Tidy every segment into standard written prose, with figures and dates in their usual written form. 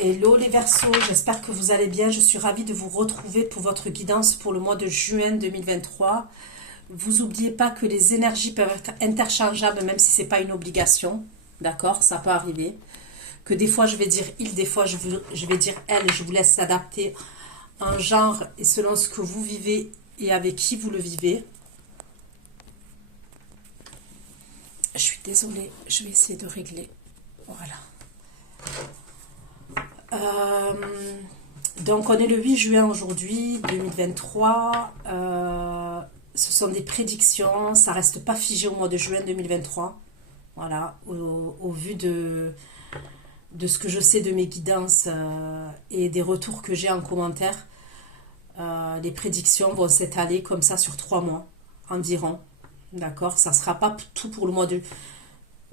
Hello les Verseaux, j'espère que vous allez bien. Je suis ravie de vous retrouver pour votre guidance pour le mois de juin 2023. Vous n'oubliez pas que les énergies peuvent être interchangeables même si ce n'est pas une obligation. D'accord, ça peut arriver. Que des fois je vais dire il, des fois je vais dire elle. Je vous laisse s'adapter en genre et selon ce que vous vivez et avec qui vous le vivez. Je suis désolée, je vais essayer de régler. Voilà. Donc on est le 8 juin aujourd'hui 2023. Ce sont des prédictions, ça reste pas figé au mois de juin 2023. Voilà, au vu de ce que je sais de mes guidances et des retours que j'ai en commentaire, les prédictions vont s'étaler comme ça sur 3 mois environ. D'accord, ça sera pas tout pour le mois de...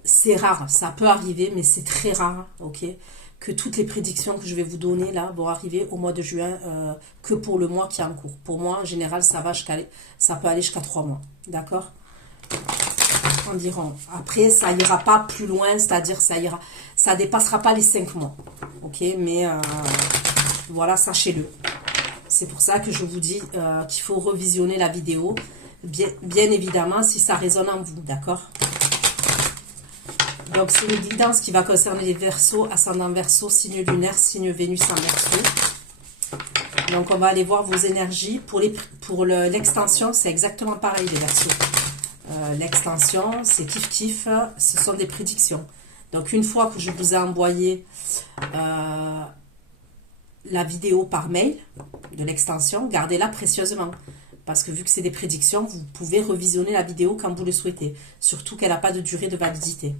C'est rare, ça peut arriver, mais c'est très rare, ok, que toutes les prédictions que je vais vous donner là vont arriver au mois de juin, que pour le mois qui est en cours. Pour moi, en général, ça peut aller jusqu'à 3 mois, d'accord, environ. Après, ça ira pas plus loin, c'est-à-dire ça dépassera pas les 5 mois, ok, mais voilà, sachez-le. C'est pour ça que je vous dis qu'il faut revisionner la vidéo, bien évidemment, si ça résonne en vous, d'accord. Donc, c'est une guidance qui va concerner les Verseaux, ascendant Verseau, signe lunaire, signe Vénus en Verseau. Donc, on va aller voir vos énergies. Pour l'extension, c'est exactement pareil, les Verseaux. L'extension, c'est kiff-kiff, ce sont des prédictions. Donc, une fois que je vous ai envoyé la vidéo par mail de l'extension, gardez-la précieusement. Parce que vu que c'est des prédictions, vous pouvez revisionner la vidéo quand vous le souhaitez. Surtout qu'elle n'a pas de durée de validité.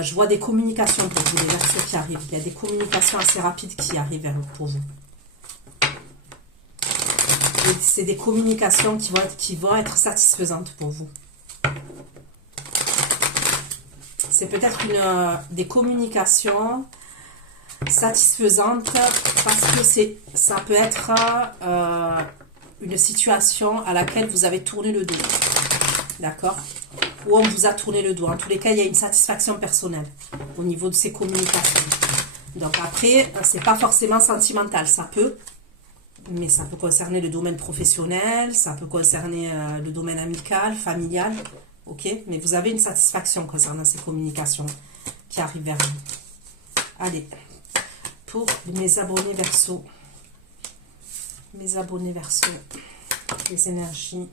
Je vois des communications pour vous, des Verseaux qui arrivent. Il y a des communications assez rapides qui arrivent pour vous. C'est des communications qui vont être satisfaisantes pour vous. C'est peut-être des communications satisfaisantes parce que ça peut être une situation à laquelle vous avez tourné le dos. D'accord ? Ou on vous a tourné le dos. En tous les cas, il y a une satisfaction personnelle au niveau de ces communications. Donc après, c'est pas forcément sentimental, ça peut, mais ça peut concerner le domaine professionnel, ça peut concerner le domaine amical, familial, ok. Mais vous avez une satisfaction concernant ces communications qui arrivent vers vous. Allez, pour mes abonnés Verseaux, les énergies.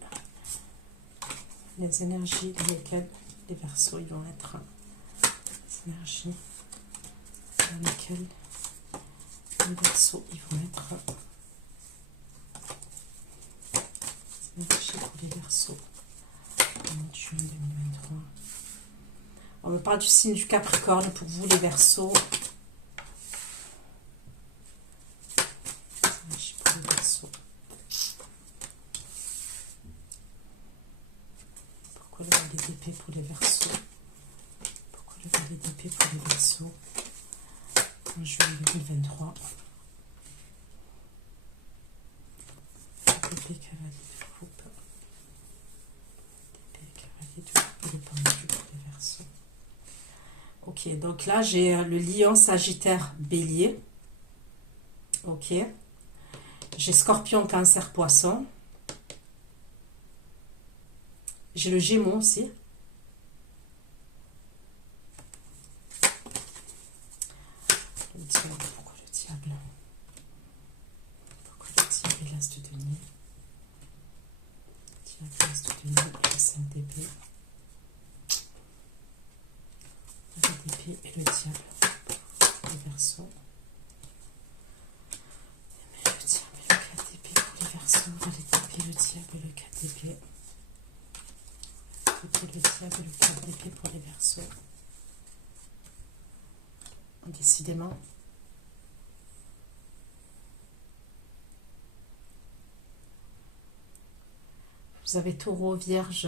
Les énergies dans lesquelles les Verseaux ils vont être. Les énergies dans lesquelles les Verseaux ils vont être. Les énergies pour les Verseaux en juin 2023. On me parle du signe du Capricorne pour vous les Verseaux. Les énergies pour les Verseaux. Pourquoi le valet d'épée pour les Verseaux? Pourquoi le valet d'épée pour les Verseaux en juillet 2023? L'épée cavalier de coupe. L'épée cavalier de coupe et le pendu pour les Verseaux. Ok, donc là j'ai le lion, sagittaire, bélier. Ok. J'ai scorpion, cancer, poisson. J'ai le Gémeaux aussi. Le diable, pourquoi le diable? Pourquoi le diable et l'as de denier? Le diable, l'as de denier et le 5 d'épée. Le d'épée et le diable. Les Verseaux. Le diable et le 4 d'épée pour les Verseaux. Le diable et le 4 d'épée. Le diable et le 4 d'épée pour les Verseaux. Décidément. Vous avez Taureau, Vierge,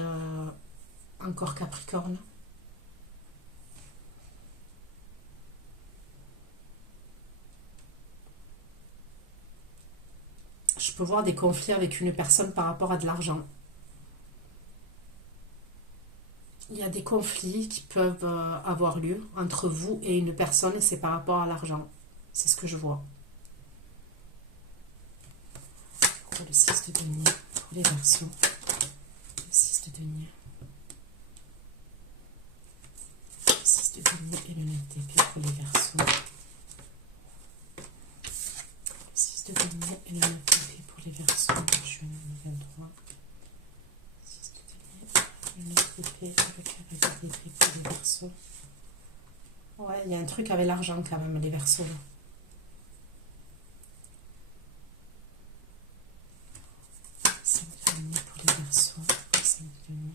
encore Capricorne. Je peux voir des conflits avec une personne par rapport à de l'argent. Il y a des conflits qui peuvent avoir lieu entre vous et une personne et c'est par rapport à l'argent. C'est ce que je vois. Pour le 6 de denier, pour les Verseaux. Le 6 de denier. Le 6 de denier et le 9 d'épée pour les Verseaux. Le 6 de denier et le 9 d'épée pour les Verseaux en juin 2023. 6 de denier, le 9 d'épée avec la cavalier d'épée pour les Verseaux. Ouais, il y a un truc avec l'argent quand même, les Verseaux là. 5 de denier pour les Verseaux. 5 de denier.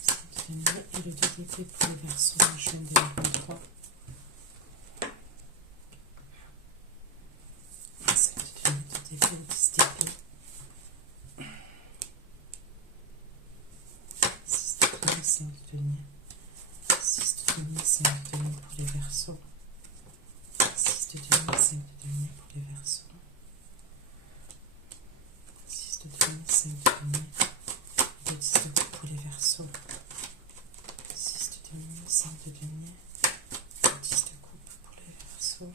5 de denier et le 2 d'épée pour les Verseaux en juin 2023. 5 de denier, 2 d'épée, 10 d'épée. 6 de denier, 5 de denier. 6 de denier, 5 de denier pour les Verseaux. 6 de denier, 5 de denier pour les Verseaux. 6 de denier, 5 de denier. Le 10 de coupe pour les Verseaux. 6 de denier, 5 de denier. Le 10 de coupe pour les Verseaux.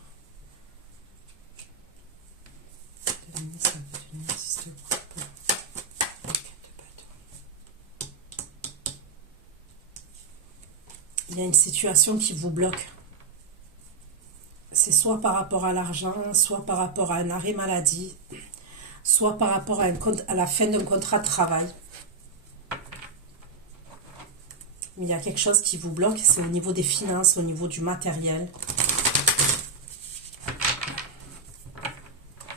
2 de denier, 5 de denier, 10 de coupe. Le 4 de bâton. Il y a une situation qui vous bloque. C'est soit par rapport à l'argent, soit par rapport à un arrêt maladie, soit par rapport à la fin d'un contrat de travail. Mais il y a quelque chose qui vous bloque, c'est au niveau des finances, au niveau du matériel.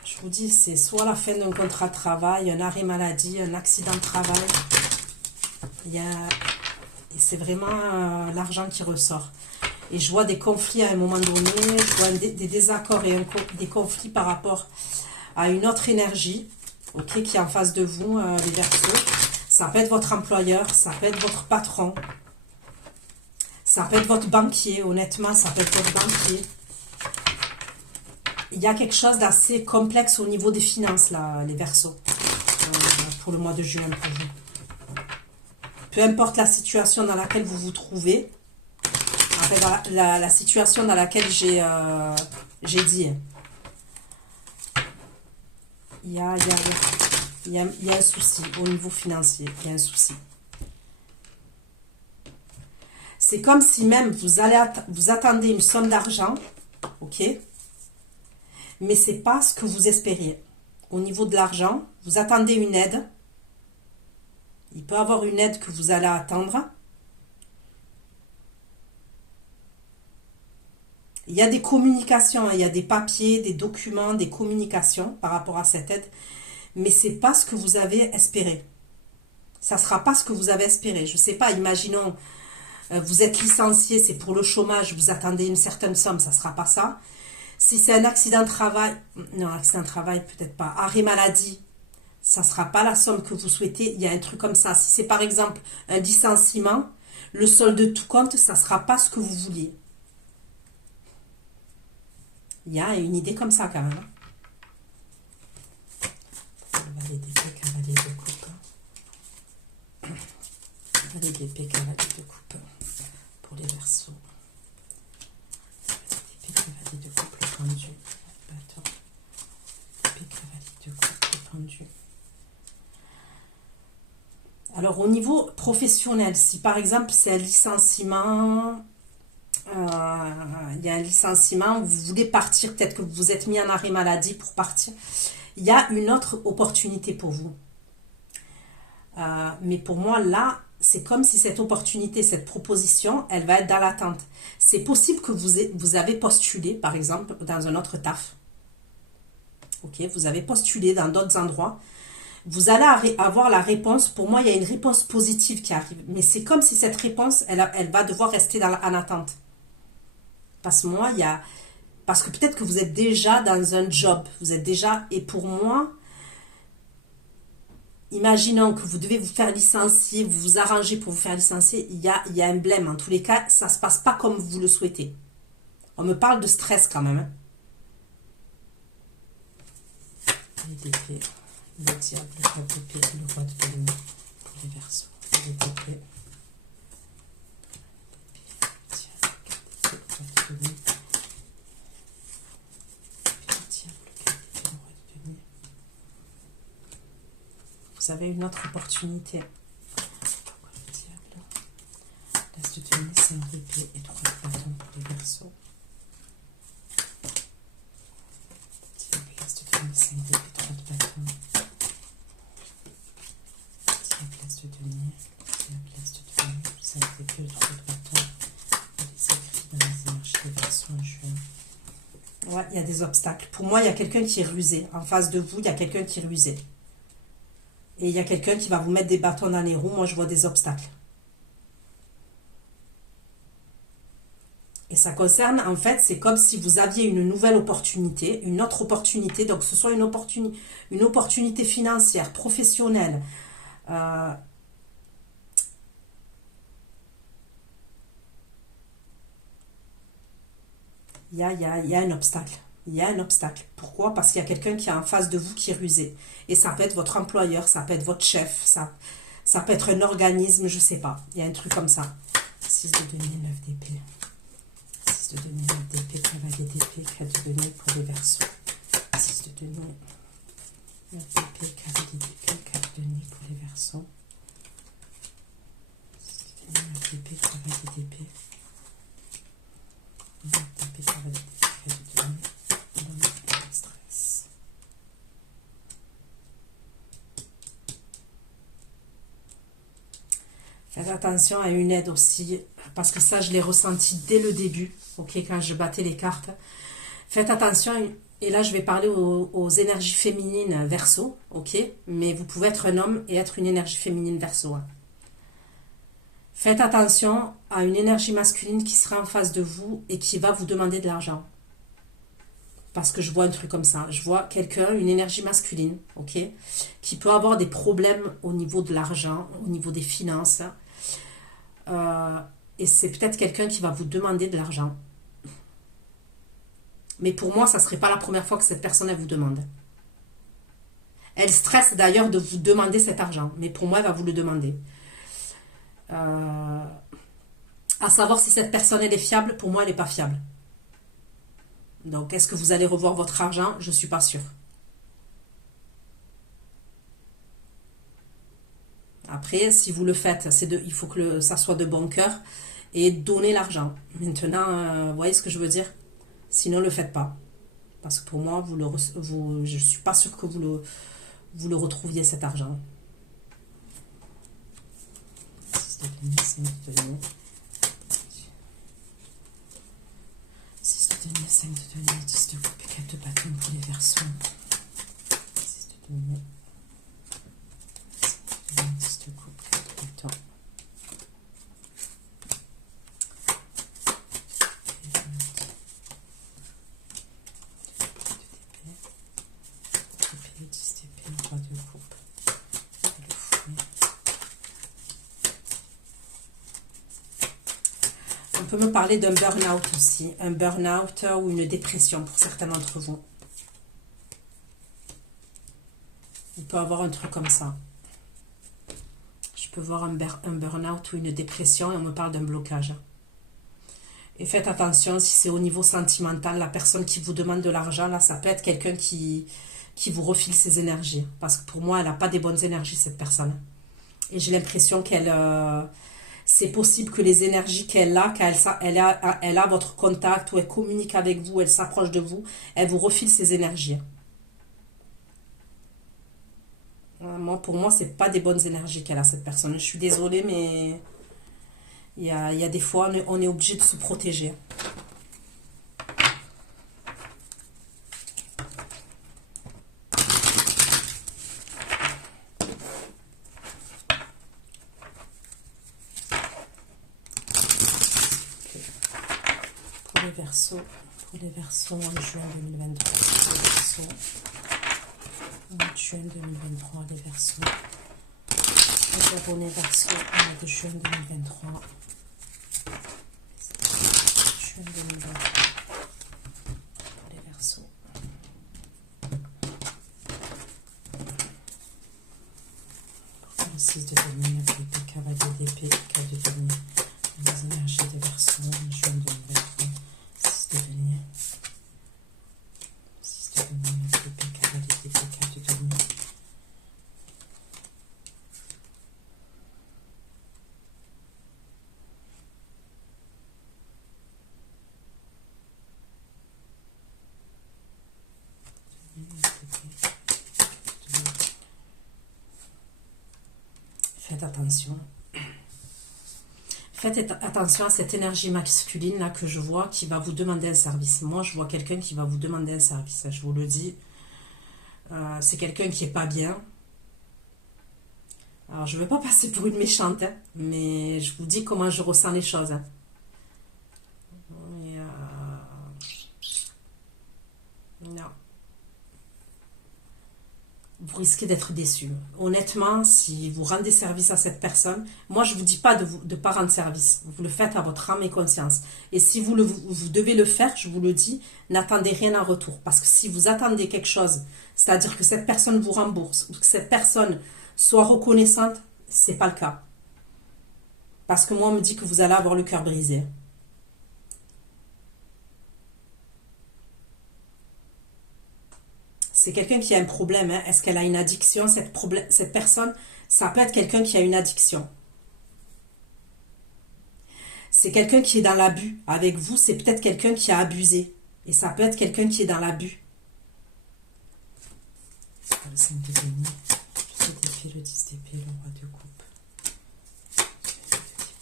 Je vous dis, c'est soit la fin d'un contrat de travail, un arrêt maladie, un accident de travail. Et c'est vraiment l'argent qui ressort. Et je vois des conflits à un moment donné, je vois des désaccords et des conflits par rapport à une autre énergie, ok, qui est en face de vous, les Verseaux. Ça peut être votre employeur, ça peut être votre patron, ça peut être votre banquier, honnêtement, ça peut être votre banquier. Il y a quelque chose d'assez complexe au niveau des finances, là, les Verseaux, pour le mois de juin pour vous. Peu importe la situation dans laquelle vous vous trouvez, en fait, la situation dans laquelle j'ai dit, il y a un souci au niveau financier, il y a un souci. C'est comme si même vous attendez une somme d'argent, ok, mais c'est pas ce que vous espériez. Au niveau de l'argent, vous attendez une aide. Il peut y avoir une aide que vous allez attendre. Il y a des communications, il y a des papiers, des documents, des communications par rapport à cette aide, mais c'est pas ce que vous avez espéré. Ça sera pas ce que vous avez espéré. Je sais pas, imaginons, vous êtes licencié, c'est pour le chômage, vous attendez une certaine somme, ça sera pas ça. Si c'est un accident de travail, non, accident de travail, peut-être pas. Arrêt maladie, ça sera pas la somme que vous souhaitez. Il y a un truc comme ça. Si c'est par exemple un licenciement, le solde de tout compte, ça sera pas ce que vous vouliez. Il y a une idée comme ça quand même. Cavalier d'épée, cavalier de coupe. Cavalier d'épée, cavalier de coupe pour les Verseaux. Cavalier de coupe, le pendu. Bâton. Épée, cavalier de coupe, le pendu. Alors au niveau professionnel, si par exemple c'est un licenciement, il y a un licenciement, vous voulez partir, peut-être que vous vous êtes mis en arrêt maladie pour partir, il y a une autre opportunité pour vous. Mais pour moi là, c'est comme si cette opportunité, cette proposition, elle va être dans l'attente. C'est possible que vous avez postulé, par exemple, dans un autre taf. Ok, vous avez postulé dans d'autres endroits. Vous allez avoir la réponse. Pour moi, il y a une réponse positive qui arrive. Mais c'est comme si cette réponse, elle va devoir rester en attente. Parce que peut-être que vous êtes déjà dans un job. Vous êtes déjà... Et pour moi, imaginons que vous devez vous faire licencier, vous vous arrangez pour vous faire licencier, il y a un blême. En tous les cas, ça ne se passe pas comme vous le souhaitez. On me parle de stress quand même. L'épée, le diable, le roi d'épée, le roi de denier pour les Verseaux. L'épée, le diable, le roi de denier. vous avez une autre opportunité. Pourquoi le diable? L'As de denier, 5 d'épée et 3 de bâton pour les Verseaux. Diable, l'As de denier, 5 d'épée, 3 de bâton. Diable, l'As de denier, diable, l'As de denier, 5 d'épée, 3 de bâton. Les écrits dans les énergies des Verseaux en juin. Ouais, il y a des obstacles. Pour moi, il y a quelqu'un qui est rusé. En face de vous, il y a quelqu'un qui est rusé. Et il y a quelqu'un qui va vous mettre des bâtons dans les roues. Moi, je vois des obstacles. Et ça concerne, en fait, c'est comme si vous aviez une nouvelle opportunité, une autre opportunité. Donc, que ce soit une opportunité financière, professionnelle. Il y a un obstacle. Il y a un obstacle. Pourquoi? Parce qu'il y a quelqu'un qui est en face de vous qui est rusé. Et ça peut être votre employeur, ça peut être votre chef, ça peut être un organisme, je ne sais pas. Il y a un truc comme ça. 6 de denier, 9 d'épée. 6 de denier, 9 d'épée, cavalier d'épée, 4 de denier pour les Verseaux. 6 de denier, 9 d'épée, cavalier d'épée, 4 de denier pour les Verseaux. 6 de denier, 9 d'épée, cavalier d'épée. 9 d'épée, cavalier d'épée, 4 de denier. Stress. Faites attention à une aide aussi, parce que ça, je l'ai ressenti dès le début, ok, quand je battais les cartes. Faites attention, et là, je vais parler aux énergies féminines Verseau, ok, mais vous pouvez être un homme et être une énergie féminine Verseau. Hein. Faites attention à une énergie masculine qui sera en face de vous et qui va vous demander de l'argent. Parce que je vois un truc comme ça. Je vois quelqu'un, une énergie masculine, ok, qui peut avoir des problèmes au niveau de l'argent, au niveau des finances. Et c'est peut-être quelqu'un qui va vous demander de l'argent. Mais pour moi, ça ne serait pas la première fois que cette personne, elle vous demande. Elle stresse d'ailleurs de vous demander cet argent. Mais pour moi, elle va vous le demander. À savoir si cette personne, elle est fiable, pour moi, elle n'est pas fiable. Donc, est-ce que vous allez revoir votre argent? Je ne suis pas sûre. Après, si vous le faites, il faut que ça soit de bon cœur et donner l'argent. Maintenant, vous voyez ce que je veux dire? Sinon, ne le faites pas. Parce que pour moi, je ne suis pas sûre que vous le retrouviez, cet argent. 6 de denier, 5 de denier. 6 de denier, 5 de denier, 10 de coupe, 4 de bâton pour les Verseaux. 6 de denier, 10 de coupe, 4 de bâton. On peut me parler d'un burn-out aussi, un burn-out ou une dépression pour certains d'entre vous. On peut avoir un truc comme ça. Je peux voir un burn-out ou une dépression et on me parle d'un blocage. Et faites attention, si c'est au niveau sentimental, la personne qui vous demande de l'argent, là, ça peut être quelqu'un qui vous refile ses énergies. Parce que pour moi, elle n'a pas des bonnes énergies, cette personne. Et j'ai l'impression qu'elle... c'est possible que les énergies qu'elle a, elle a votre contact, ou elle communique avec vous, elle s'approche de vous, elle vous refile ses énergies. Pour moi, c'est pas des bonnes énergies qu'elle a, cette personne. Je suis désolée, mais il y a des fois, on est obligé de se protéger. Pour les Verseaux en juin 2023, pour les Verseaux en juin 2023, les Verseaux, les abonnés Verseaux au mois de juin 2023, juin 2023, pour les Verseaux. Pour le 6 de denier, l'épée, cavalier d'épée, 4 de denier, les énergies des Verseaux en juin 2023. 6 de denier, 6 de denier, l'épée, cavalier d'épée, 4 de denier. faites attention. Faites attention à cette énergie masculine là que je vois qui va vous demander un service. Moi, je vois quelqu'un qui va vous demander un service. Je vous le dis. C'est quelqu'un qui est pas bien. Alors, je ne vais pas passer pour une méchante, hein, mais je vous dis comment je ressens les choses. Hein. Et, non. Vous risquez d'être déçu. Honnêtement, si vous rendez service à cette personne, moi je ne vous dis pas de ne pas rendre service. Vous le faites à votre âme et conscience. Et si vous devez le faire, je vous le dis, n'attendez rien en retour. Parce que si vous attendez quelque chose, c'est-à-dire que cette personne vous rembourse, ou que cette personne soit reconnaissante, c'est pas le cas. Parce que moi on me dit que vous allez avoir le cœur brisé. C'est quelqu'un qui a un problème. Hein. Est-ce qu'elle a une addiction? Cette personne, ça peut être quelqu'un qui a une addiction. C'est quelqu'un qui est dans l'abus. Avec vous, c'est peut-être quelqu'un qui a abusé. Et ça peut être quelqu'un qui est dans l'abus. Le 5 de denier, le 10 d'épée, le roi de coupe.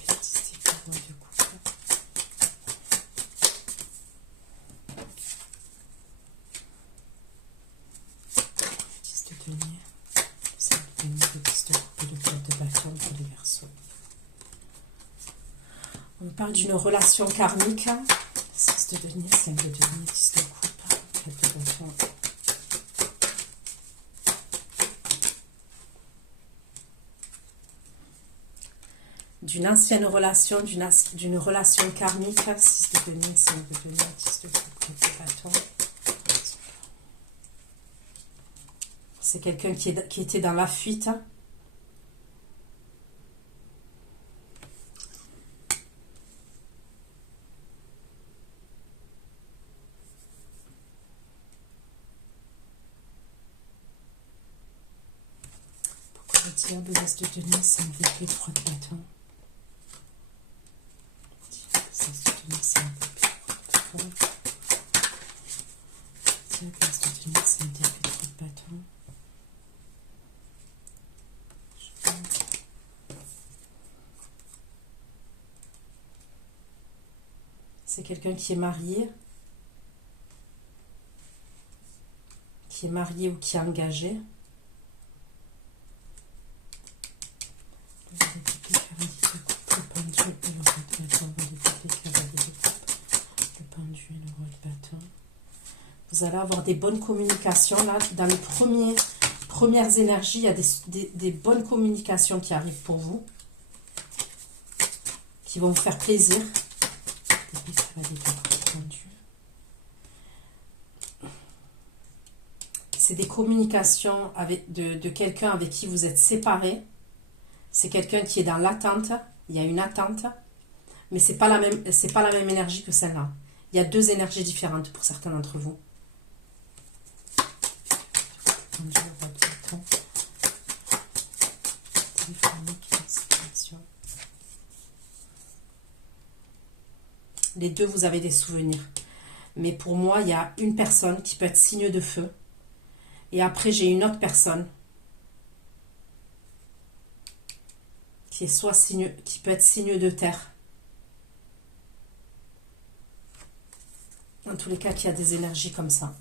Le 10 d'épée, le roi de coupe. Le 5 de denier, le 10 de coupe et le 4 de bâton pour les Verseaux. On parle d'une relation karmique. 6 de denier, 5 de denier, 10 de coupe, 4 de bâton. D'une ancienne relation, d'une relation karmique, 6 de denier, 5 de denier, 10 de coupe, 4 de bâton. C'est quelqu'un qui était dans la fuite. Pourquoi le diable, l'as de denier, 5 d'épée, 3 de bâton. C'est quelqu'un qui est marié ou qui est engagé. Vous allez avoir des bonnes communications là. Dans les premières énergies, il y a des bonnes communications qui arrivent pour vous, qui vont vous faire plaisir. C'est des communications de quelqu'un avec qui vous êtes séparés. C'est quelqu'un qui est dans l'attente. Il y a une attente, mais c'est pas la même énergie que celle-là. Il y a deux énergies différentes pour certains d'entre vous. Les deux, vous avez des souvenirs. Mais pour moi, il y a une personne qui peut être signe de feu. Et après, j'ai une autre personne qui est qui peut être signe de terre. Dans tous les cas, qu'il y a des énergies comme ça.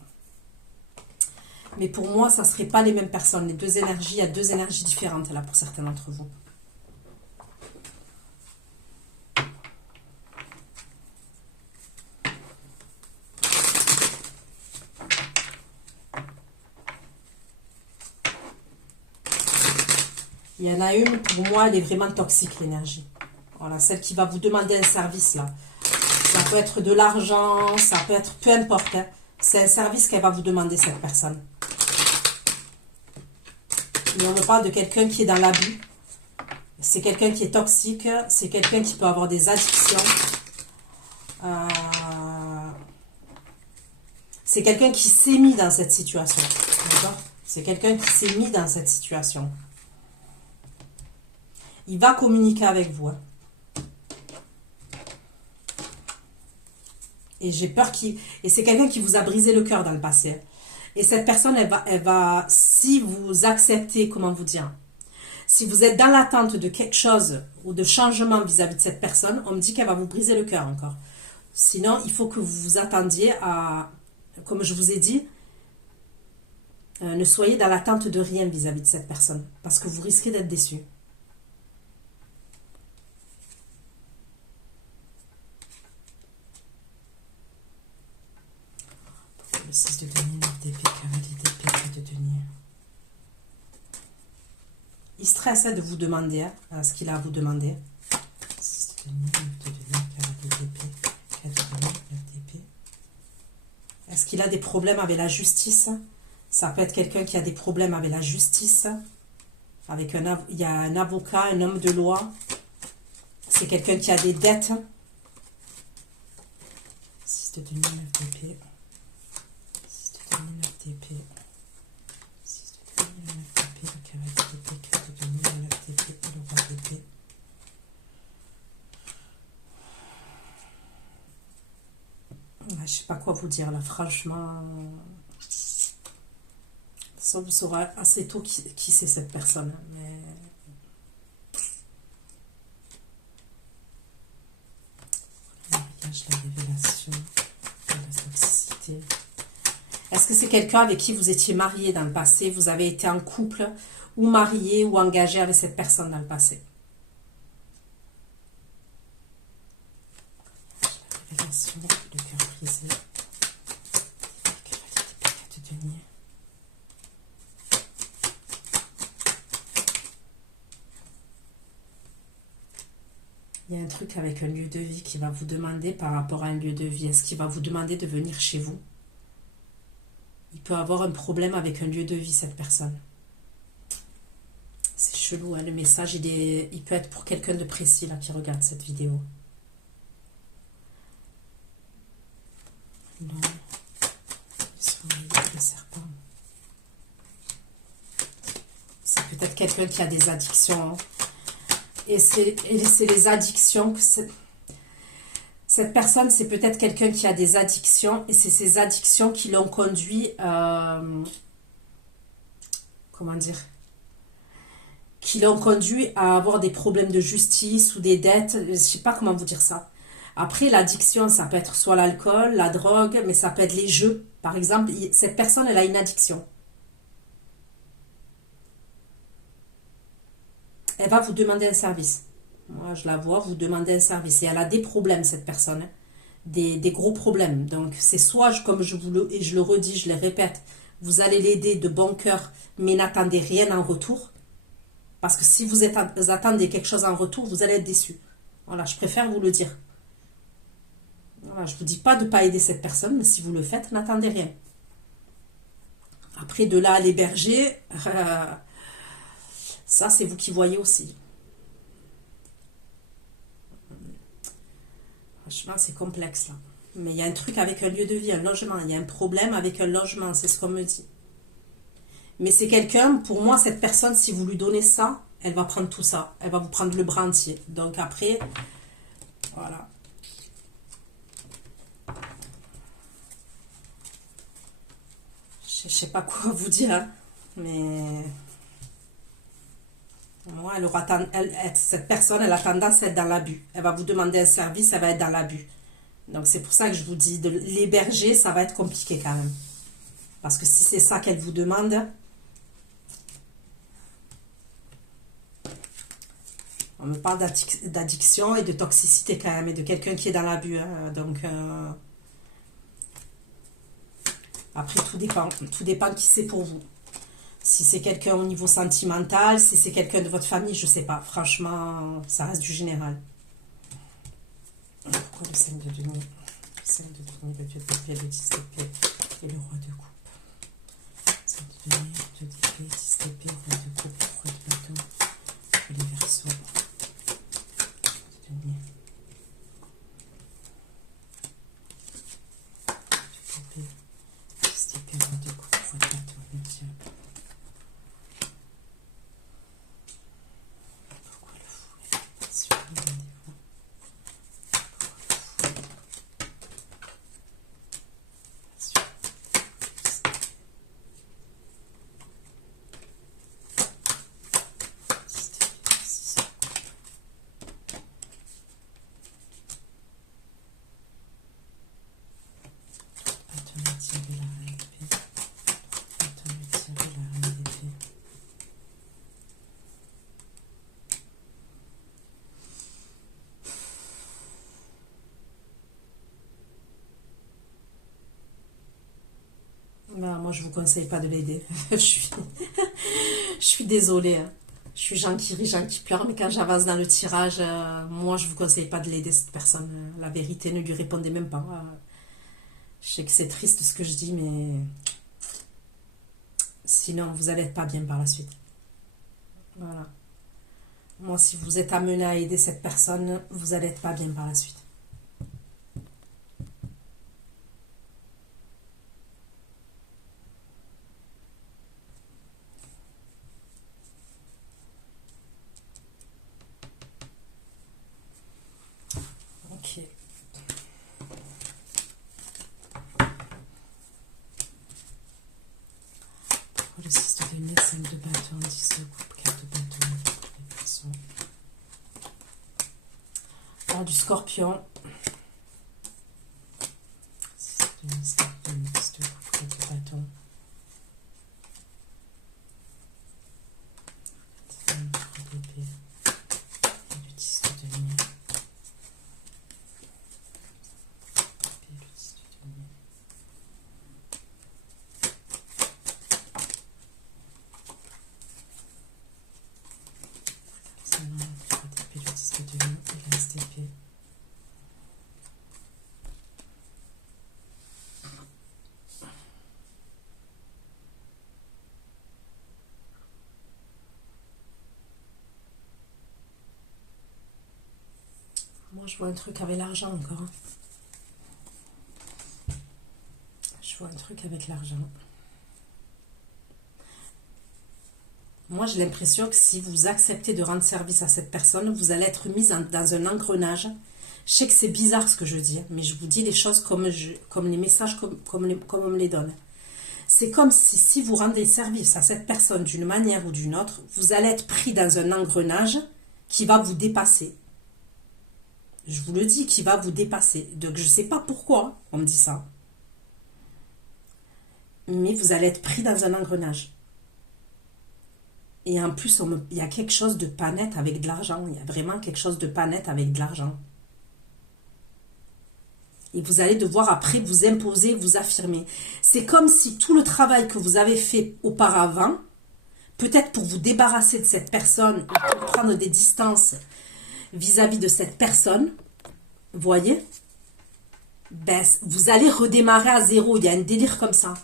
Mais pour moi, ça ne serait pas les mêmes personnes. Les deux énergies, il y a deux énergies différentes là pour certains d'entre vous. Il y en a une, pour moi, elle est vraiment toxique, l'énergie. Voilà, celle qui va vous demander un service, là. Ça peut être de l'argent, ça peut être peu importe. Hein. C'est un service qu'elle va vous demander, cette personne. Mais on me parle de quelqu'un qui est dans l'abus. C'est quelqu'un qui est toxique. C'est quelqu'un qui peut avoir des addictions. C'est quelqu'un qui s'est mis dans cette situation. D'accord ? C'est quelqu'un qui s'est mis dans cette situation. Il va communiquer avec vous. Hein. Et j'ai peur qu'il... Et c'est quelqu'un qui vous a brisé le cœur dans le passé. Hein. Et cette personne, elle va... Si vous acceptez, comment vous dire... Si vous êtes dans l'attente de quelque chose ou de changement vis-à-vis de cette personne, on me dit qu'elle va vous briser le cœur encore. Sinon, il faut que vous vous attendiez à, comme je vous ai dit, ne soyez dans l'attente de rien vis-à-vis de cette personne, parce que vous risquez d'être déçu. Le 6 de denier, 9 d'épée, cavalier d'épée, 4 de denier. Il stresse de vous demander ce qu'il a à vous demander. 6 de denier, 9 de denier, cavalier d'épée, 4 de denier, 9 d'épée. Est-ce qu'il a des problèmes avec la justice? Ça peut être quelqu'un qui a des problèmes avec la justice. Il y a un avocat, un homme de loi. C'est quelqu'un qui a des dettes. 6 de denier, 9 d'épée. 6 de denier, 9 d'épée. 6 de denier, 9 d'épée. Le cavalier d'épée, 4 de denier, 9 d'épée. Le roi d'épée. Je ne sais pas quoi vous dire là, franchement. Ça, vous saurez assez tôt qui c'est cette personne. Mais... le mariage, la révélation, la toxicité. Est-ce que c'est quelqu'un avec qui vous étiez marié dans le passé? Vous avez été en couple ou marié ou engagé avec cette personne dans le passé? La révélation, le cœur brisé. De denier. Il y a un truc avec un lieu de vie qui va vous demander par rapport à un lieu de vie. Est-ce qu'il va vous demander de venir chez vous? Il peut avoir un problème avec un lieu de vie, cette personne. C'est chelou, hein, le message, il peut être pour quelqu'un de précis là qui regarde cette vidéo. Non. Le serpent. C'est peut-être quelqu'un qui a des addictions. Hein. Et c'est les addictions que cette personne, c'est peut-être quelqu'un qui a des addictions et c'est ces addictions qui l'ont conduit, comment dire, qui l'ont conduit à avoir des problèmes de justice ou des dettes. Je ne sais pas comment vous dire ça. Après, l'addiction, ça peut être soit l'alcool, la drogue, mais ça peut être les jeux. Par exemple, cette personne, elle a une addiction. Elle va vous demander un service. Moi, je la vois, vous demander un service. Et elle a des problèmes, cette personne. Hein. Des gros problèmes. Donc, c'est soit, comme je le redis, je le répète, vous allez l'aider de bon cœur, mais n'attendez rien en retour. Parce que si vous attendez quelque chose en retour, vous allez être déçu. Voilà, je préfère vous le dire. Voilà, je ne vous dis pas de ne pas aider cette personne, mais si vous le faites, n'attendez rien. Après, de là à l'héberger... ça, c'est vous qui voyez aussi. Franchement, c'est complexe, là. Mais il y a un truc avec un lieu de vie, un logement. Il y a un problème avec un logement, c'est ce qu'on me dit. Mais c'est quelqu'un, pour moi, cette personne, si vous lui donnez ça, elle va prendre tout ça. Elle va vous prendre le bras entier. Donc après, voilà. Je sais pas quoi vous dire, hein, mais... moi, cette personne, elle a tendance à être dans l'abus. Elle va vous demander un service, elle va être dans l'abus. Donc, c'est pour ça que je vous dis, de l'héberger, ça va être compliqué quand même. Parce que si c'est ça qu'elle vous demande... on me parle d'addiction et de toxicité quand même, et de quelqu'un qui est dans l'abus. Hein. Donc, après, tout dépend. Tout dépend de qui c'est pour vous. Si c'est quelqu'un au niveau sentimental, si c'est quelqu'un de votre famille, je ne sais pas. Franchement, ça reste du général. Pourquoi le 5 de denier? Le 5 de denier, le dieu de l'épée, le 10 d'épée et le roi de coupe. 5 de denier, le dieu d'épée, 10 d'épée, roi de coupe, roi de bâton, les verseaux. 5 de denier. D'épée, 10 d'épée, roi de coupe, roi de bâton, le dieu. bâton, lui tirer la reine d'épée. Bâton, lui tirer la reine d'épée. Ben, moi, je vous conseille pas de l'aider. Je suis désolée, hein. Je suis Jean qui rit, Jean qui pleure, mais quand j'avance dans le tirage, moi, je vous conseille pas de l'aider, cette personne. La vérité, ne lui répondez même pas. Je sais que c'est triste ce que je dis, mais sinon, vous allez être pas bien par la suite. Voilà. Moi, si vous êtes amené à aider cette personne, vous allez être pas bien par la suite. Ok. Pour le 6 de denier, 5 de bâton, 10 de coupe, 4 de bâton, les personnes. Alors, du scorpion. 6 de denier, 5 de denier, 10 de coupe, 4 de bâton. 3 d'épée. Et le 10 de denier. Et le 10 de denier. Le 10 de denier et l'as d'épée. Moi, je vois un truc avec l'argent encore. Je vois un truc avec l'argent. Moi, j'ai l'impression que si vous acceptez de rendre service à cette personne, vous allez être mise dans un engrenage. Je sais que c'est bizarre ce que je dis, mais je vous dis les choses comme les messages, comme on me les donne. C'est comme si vous rendez service à cette personne d'une manière ou d'une autre, vous allez être pris dans un engrenage qui va vous dépasser. Je vous le dis, qui va vous dépasser. Donc, je ne sais pas pourquoi on me dit ça. Mais vous allez être pris dans un engrenage. Et en plus, il y a quelque chose de pas net avec de l'argent. Il y a vraiment quelque chose de pas net avec de l'argent. Et vous allez devoir après vous imposer, vous affirmer. C'est comme si tout le travail que vous avez fait auparavant, peut-être pour vous débarrasser de cette personne, ou pour prendre des distances vis-à-vis de cette personne, vous voyez, ben, vous allez redémarrer à zéro. Il y a un délire comme ça.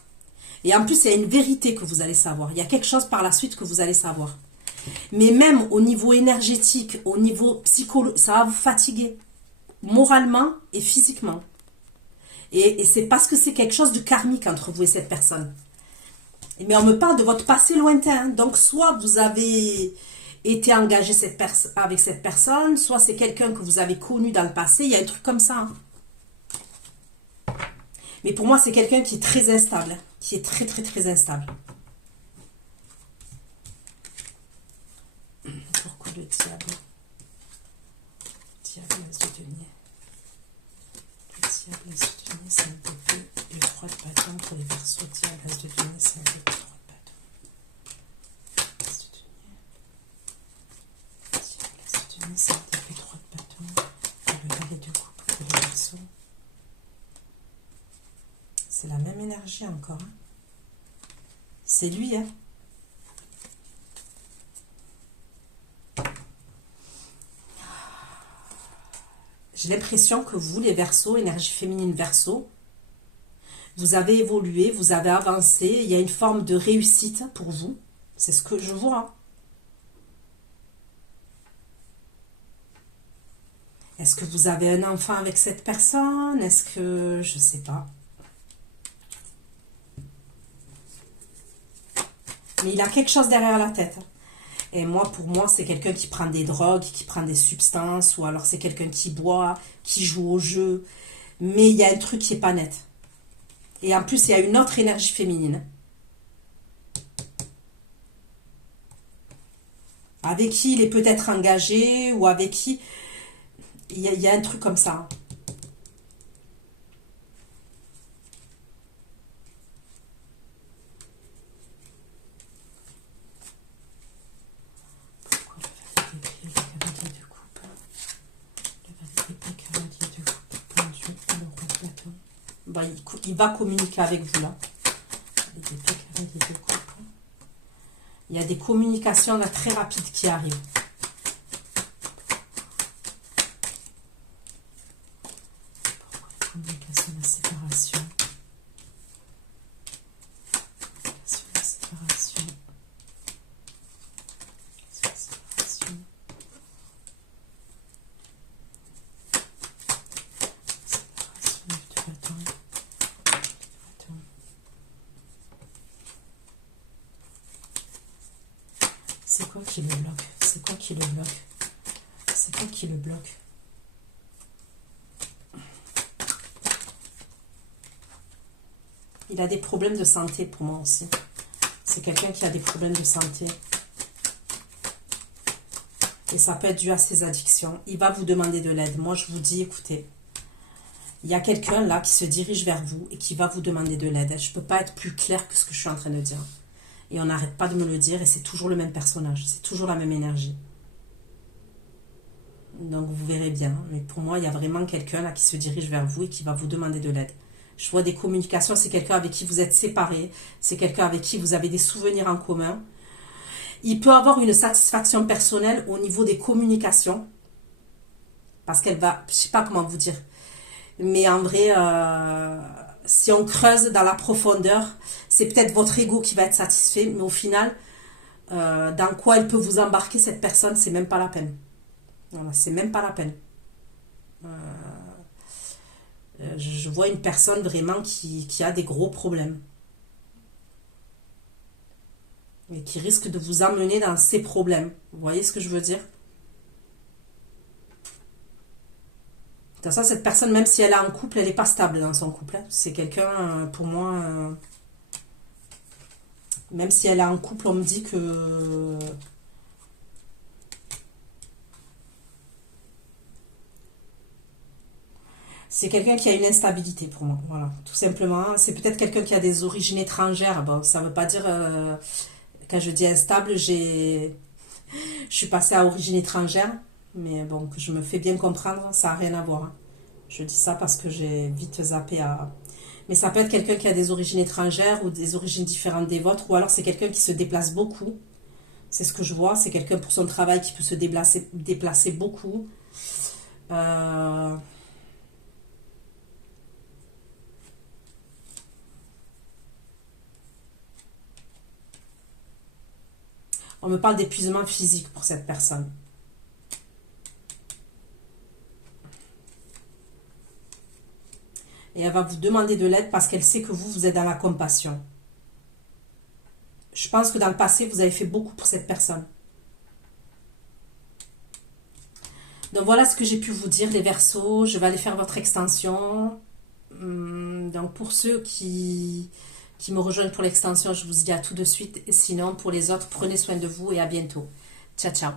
Et en plus, il y a une vérité que vous allez savoir. Il y a quelque chose par la suite que vous allez savoir. Mais même au niveau énergétique, au niveau psychologique, ça va vous fatiguer. Moralement et physiquement. Et c'est parce que c'est quelque chose de karmique entre vous et cette personne. Mais on me parle de votre passé lointain. Donc, soit vous avez été engagé avec cette personne, soit c'est quelqu'un que vous avez connu dans le passé. Il y a un truc comme ça. Mais pour moi, c'est quelqu'un qui est très instable. Qui est très, très, très instable. Pourquoi le diable? Diable, l'as de denier. Le diable, l'as de denier, 5 d'épée et le 3 de bâton pour les Verseaux. Diable, l'as de denier, 5 d'épée, 3 de bâton. L'as de denier. Diable, l'as de denier, 5 d'épée, 3 de bâton. Et le valet de coupe pour les Verseaux. C'est la même énergie encore. Hein. C'est lui, hein. J'ai l'impression que vous, les Verseaux, énergie féminine Verseau, vous avez évolué, vous avez avancé, il y a une forme de réussite pour vous. C'est ce que je vois. Est-ce que vous avez un enfant avec cette personne? Est-ce que... je sais pas. Mais il a quelque chose derrière la tête. Et moi, pour moi, c'est quelqu'un qui prend des drogues, qui prend des substances, ou alors c'est quelqu'un qui boit, qui joue au jeu. Mais il y a un truc qui n'est pas net. Et en plus, il y a une autre énergie féminine. Avec qui il est peut-être engagé, ou avec qui... Il y a un truc comme ça. Bah, il va communiquer avec vous là. Il y a des communications là, très rapides qui arrivent. Communication, la séparation. La séparation. La séparation. C'est quoi qui le bloque? C'est quoi qui le bloque? C'est quoi qui le bloque? Il a des problèmes de santé pour moi aussi. C'est quelqu'un qui a des problèmes de santé. Et ça peut être dû à ses addictions. Il va vous demander de l'aide. Moi, je vous dis, écoutez, il y a quelqu'un là qui se dirige vers vous et qui va vous demander de l'aide. Je ne peux pas être plus claire que ce que je suis en train de dire. Et on n'arrête pas de me le dire et c'est toujours le même personnage. C'est toujours la même énergie. Donc, vous verrez bien. Mais pour moi, il y a vraiment quelqu'un là qui se dirige vers vous et qui va vous demander de l'aide. Je vois des communications, c'est quelqu'un avec qui vous êtes séparés, c'est quelqu'un avec qui vous avez des souvenirs en commun. Il peut avoir une satisfaction personnelle au niveau des communications, parce qu'elle va, je ne sais pas comment vous dire, mais en vrai, si on creuse dans la profondeur, c'est peut-être votre ego qui va être satisfait, mais au final, dans quoi elle peut vous embarquer cette personne, c'est même pas la peine. Voilà, c'est même pas la peine. Je vois une personne vraiment qui a des gros problèmes. Et qui risque de vous amener dans ces problèmes. Vous voyez ce que je veux dire? De toute façon, cette personne, même si elle est en couple, elle n'est pas stable dans son couple. C'est quelqu'un, pour moi, même si elle est en couple, on me dit que... C'est quelqu'un qui a une instabilité pour moi, voilà, tout simplement. C'est peut-être quelqu'un qui a des origines étrangères. Bon, ça ne veut pas dire, quand je dis instable, je suis passée à origine étrangère. Mais bon, que je me fais bien comprendre, ça n'a rien à voir. Hein. Je dis ça parce que j'ai vite zappé à... Mais ça peut être quelqu'un qui a des origines étrangères ou des origines différentes des vôtres. Ou alors c'est quelqu'un qui se déplace beaucoup. C'est ce que je vois. C'est quelqu'un pour son travail qui peut se déplacer beaucoup. On me parle d'épuisement physique pour cette personne. Et elle va vous demander de l'aide parce qu'elle sait que vous êtes dans la compassion. Je pense que dans le passé, vous avez fait beaucoup pour cette personne. Donc voilà ce que j'ai pu vous dire, les Verseaux. Je vais aller faire votre extension. Donc pour ceux qui me rejoignent pour l'extension, je vous dis à tout de suite. Et sinon, pour les autres, prenez soin de vous et à bientôt. Ciao, ciao.